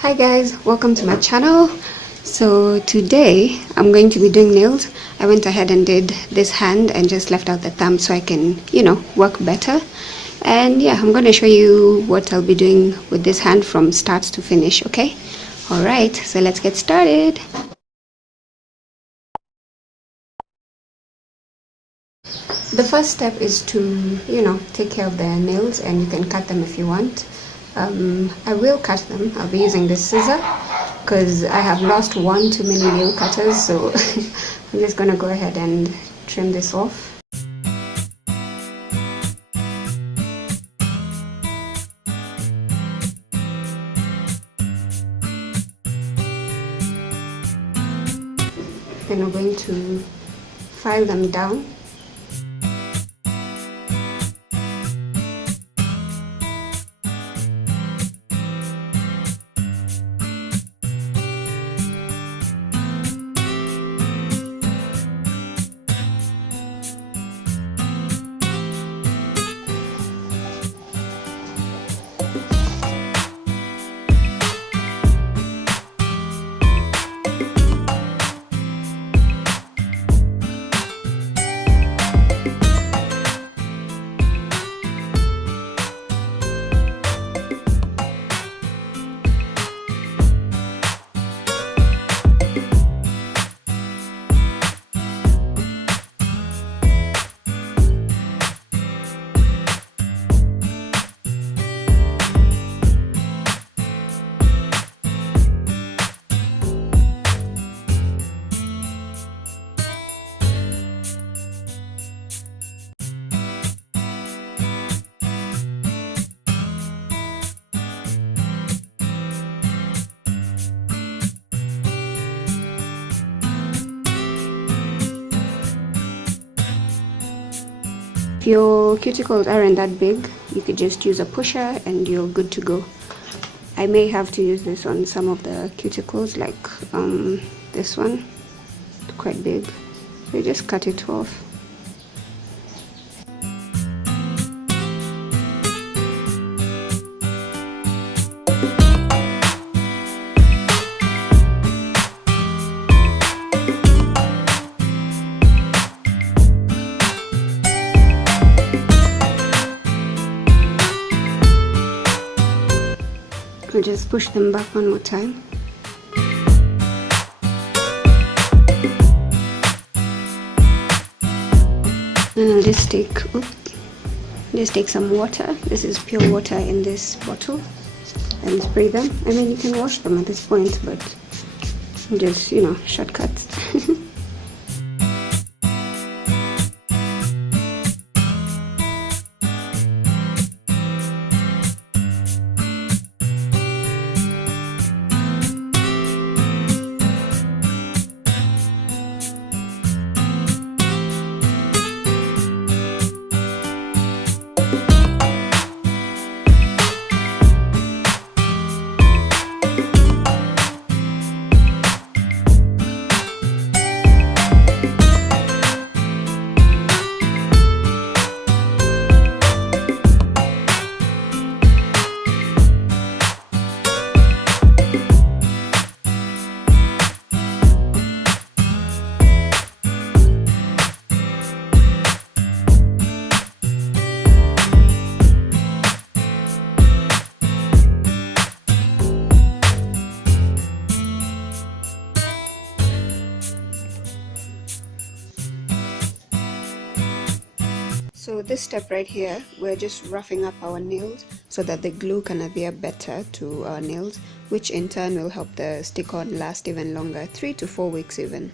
Hi guys, welcome to my channel. So today I'm going to be doing nails. I went ahead and did this hand and just left out the thumb so I can, work better. And yeah, I'm going to show you what I'll be doing with this hand from start to finish, okay? Alright, so let's get started. The first step is to, take care of the nails, and you can cut them if you want. I will cut them. I'll be using this scissor because I have lost one too many nail cutters, so I'm just gonna go ahead and trim this off. Then we're going to file them down. If your cuticles aren't that big, you could just use a pusher and you're good to go. I may have to use this on some of the cuticles, like this one, it's quite big, so you just cut it off. I'll just push them back one more time. And I'll just take some water. This is pure water in this bottle, and spray them. I mean, you can wash them at this point, but just, shortcuts. So this step right here, we're just roughing up our nails so that the glue can adhere better to our nails, which in turn will help the stick-on last even longer, 3 to 4 weeks even.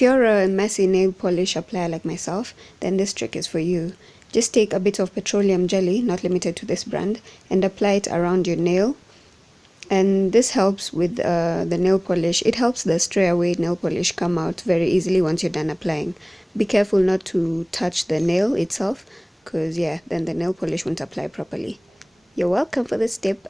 If you're a messy nail polish applier like myself, then this trick is for you. Just take a bit of petroleum jelly, not limited to this brand, and apply it around your nail. And this helps with the nail polish. It helps the stray away nail polish come out very easily once you're done applying. Be careful not to touch the nail itself, because yeah, then the nail polish won't apply properly. You're welcome for this tip.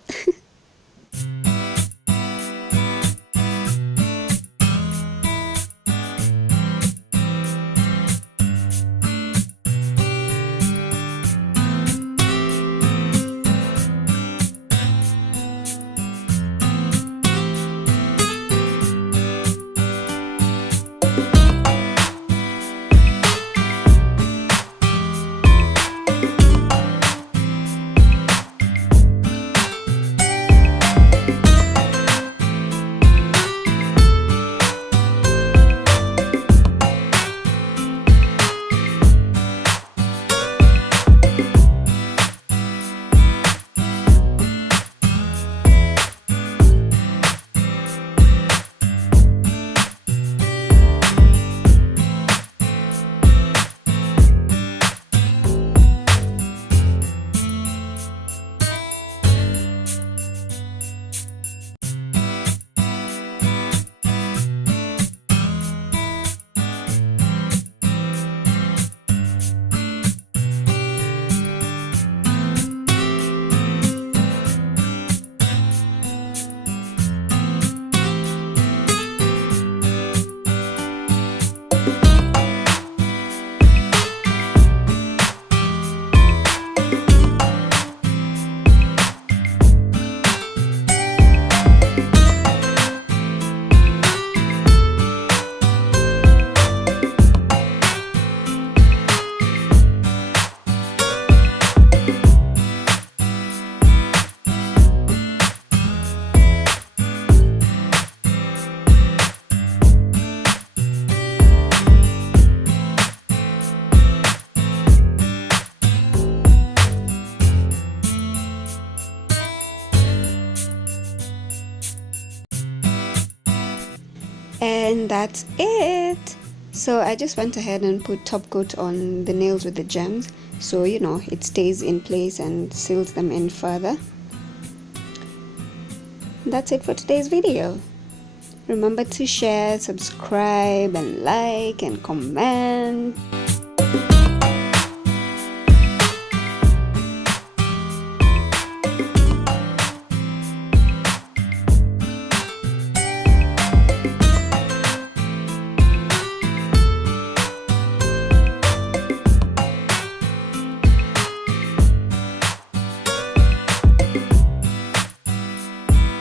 And that's it. So I just went ahead and put top coat on the nails with the gems, so you know it stays in place and seals them in further. That's it for today's video. Remember to share, subscribe, and like and comment.